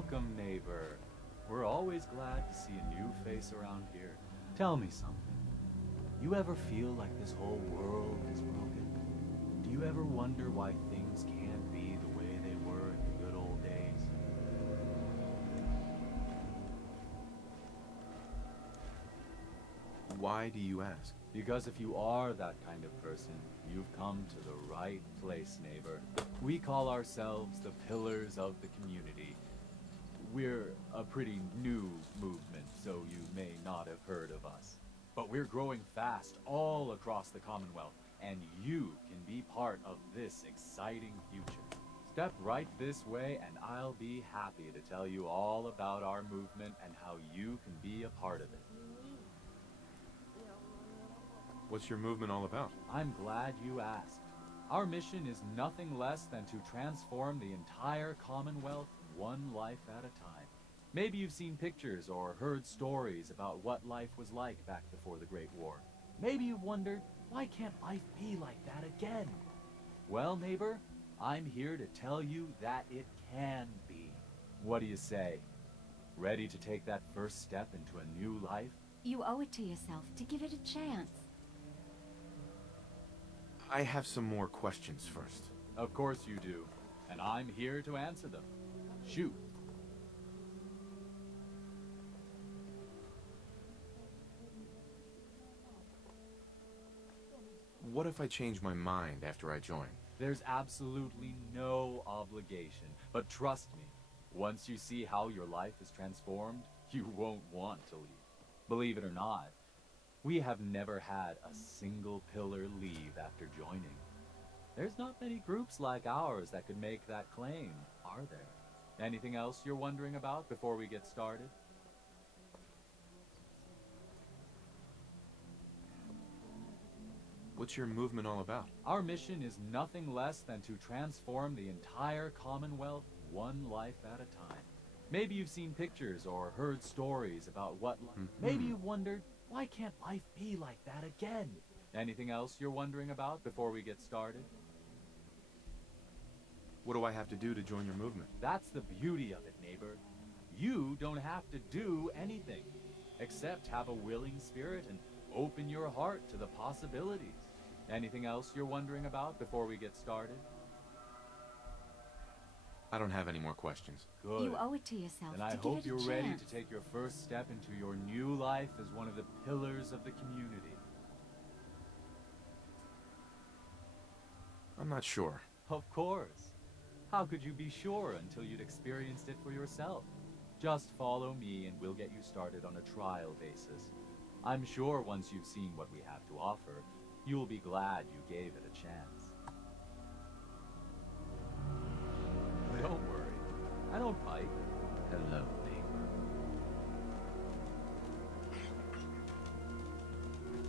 Welcome, neighbor. We're always glad to see a new face around here. Tell me something. You ever feel like this whole world is broken? Do you ever wonder why things can't be the way they were in the good old days? Why do you ask? Because if you are that kind of person, you've come to the right place, neighbor. We call ourselves the Pillars of the Community. We're a pretty new movement, so you may not have heard of us. But we're growing fast all across the Commonwealth, and you can be part of this exciting future. Step right this way, and I'll be happy to tell you all about our movement and how you can be a part of it. What's your movement all about? I'm glad you asked. Our mission is nothing less than to transform the entire Commonwealth one life at a time. Maybe you've seen pictures or heard stories about what life was like back before the Great War. Maybe you've wondered, why can't life be like that again? Well, neighbor, I'm here to tell you that it can be. What do you say? Ready to take that first step into a new life? You owe it to yourself to give it a chance. I have some more questions first. Of course you do, and I'm here to answer them. Shoot. What if I change my mind after I join? There's absolutely no obligation, but trust me, once you see how your life is transformed, you won't want to leave. Believe it or not, we have never had a single pillar leave after joining. There's not many groups like ours that could make that claim, are there? Anything else you're wondering about before we get started? What's your movement all about? Our mission is nothing less than to transform the entire Commonwealth one life at a time. Maybe you've seen pictures or heard stories about what Maybe you've wondered, why can't life be like that again? Anything else you're wondering about before we get started? What do I have to do to join your movement? That's the beauty of it, neighbor. You don't have to do anything, except have a willing spirit and open your heart to the possibilities. Anything else you're wondering about before we get started? I don't have any more questions. Good. You owe it to yourself And I to give hope it a you're chance. ready to take your first step into your new life as one of the pillars of the community. I'm not sure. Of course. How could you be sure until you'd experienced it for yourself? Just follow me and we'll get you started on a trial basis. I'm sure once you've seen what we have to offer, you'll be glad you gave it a chance. Don't worry. I don't bite. Hello, neighbor.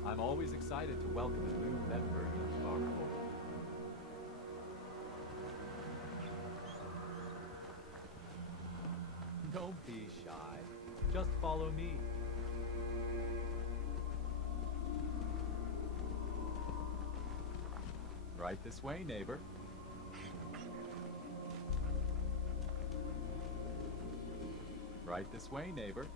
I'm always excited to welcome a new member into our fold. Don't be shy. Just follow me. Right this way, neighbor. Right this way, neighbor.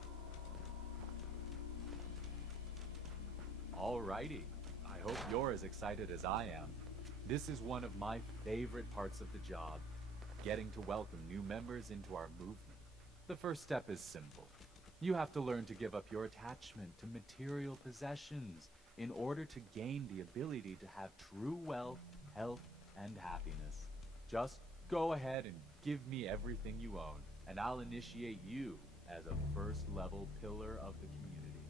Alrighty. I hope you're as excited as I am. This is one of my favorite parts of the job, getting to welcome new members into our movement. The first step is simple. You have to learn to give up your attachment to material possessions in order to gain the ability to have true wealth, health, and happiness. Just go ahead and give me everything you own, and I'll initiate you as a first-level pillar of the community.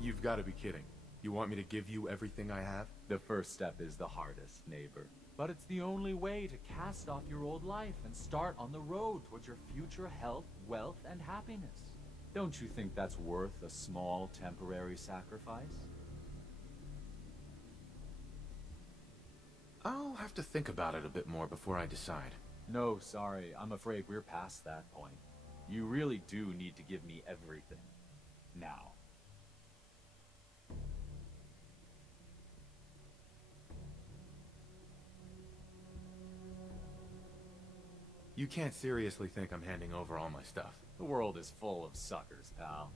You've got to be kidding. You want me to give you everything I have? The first step is the hardest, neighbor. But it's the only way to cast off your old life and start on the road towards your future health, wealth, and happiness. Don't you think that's worth a small temporary sacrifice? I'll have to think about it a bit more before I decide. No, sorry. I'm afraid we're past that point. You really do need to give me everything. Now. You can't seriously think I'm handing over all my stuff. The world is full of suckers, pal.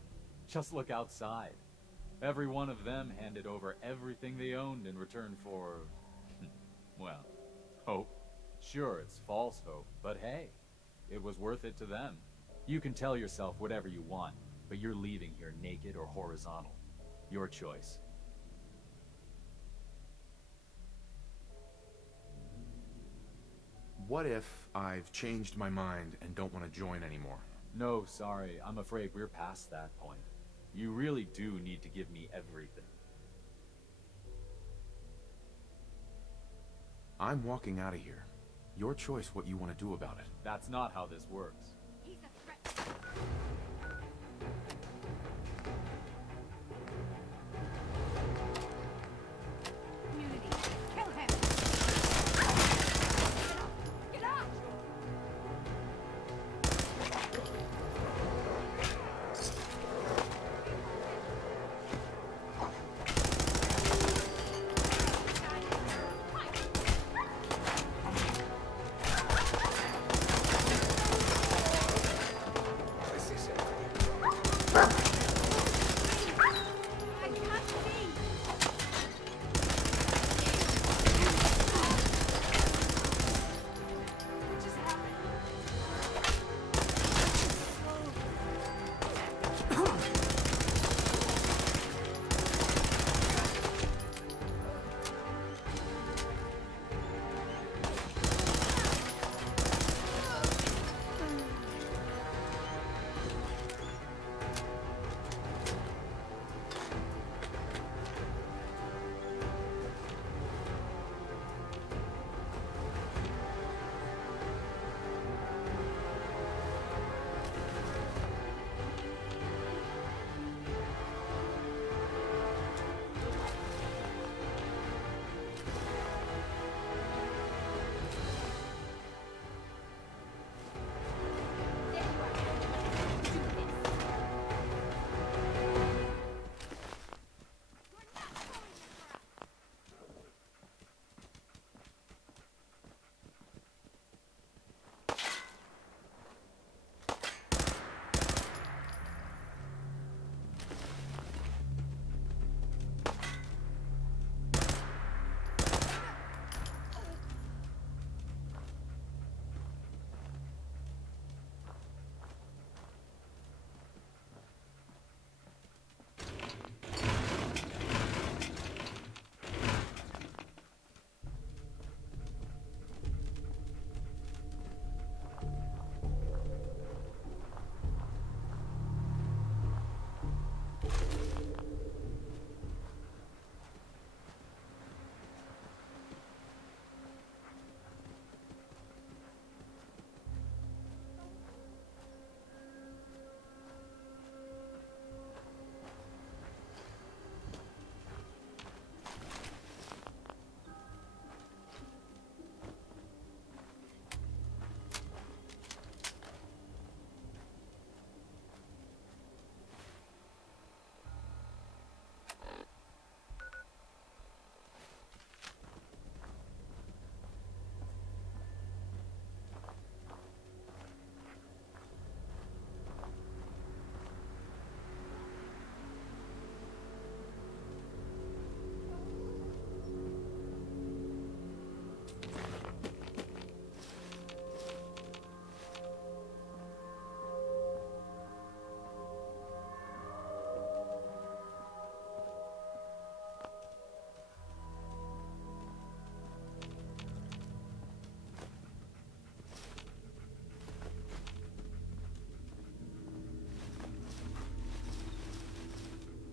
Just look outside. Every one of them handed over everything they owned in return for... well, hope. Sure, it's false hope, but hey, it was worth it to them. You can tell yourself whatever you want, but you're leaving here naked or horizontal. Your choice. What if I've changed my mind and don't want to join anymore? No, sorry, I'm afraid we're past that point. You really do need to give me everything. I'm walking out of here. Your choice what you want to do about it. That's not how this works. He's a threat. Community, kill him! Get out! I can't see! What just happened? There you are. Do this. You're not going this route.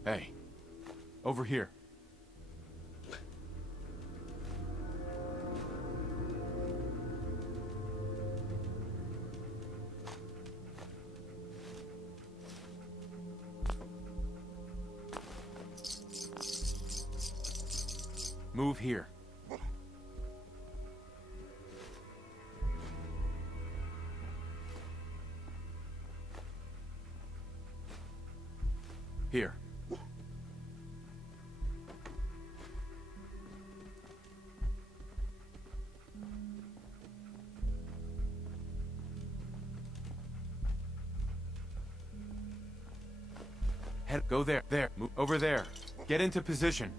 Hey, over here. Move here. Here. Go there. There. Move over there. Get into position.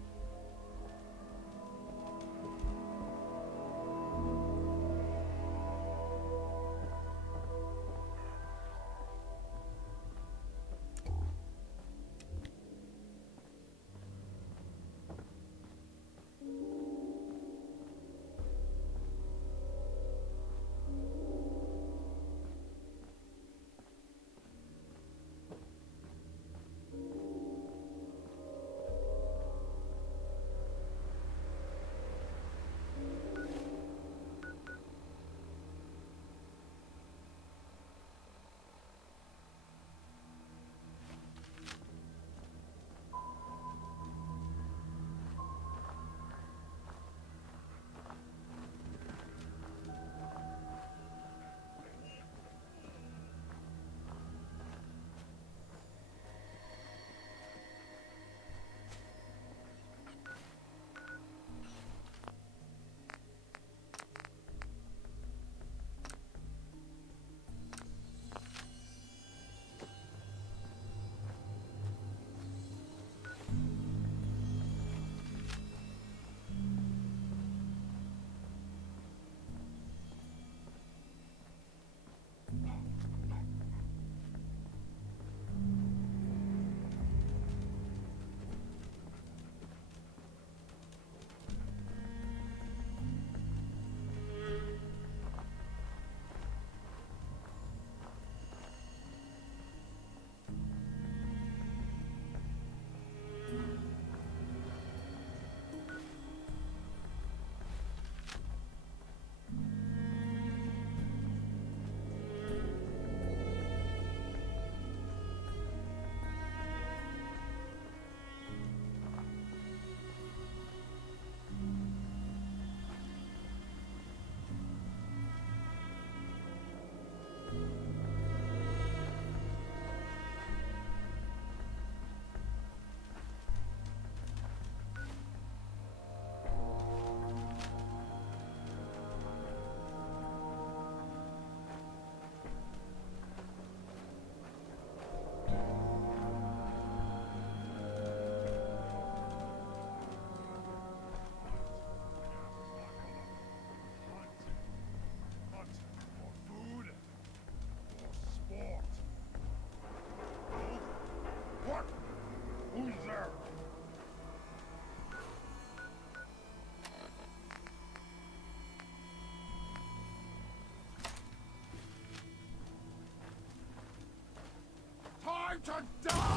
Time to die!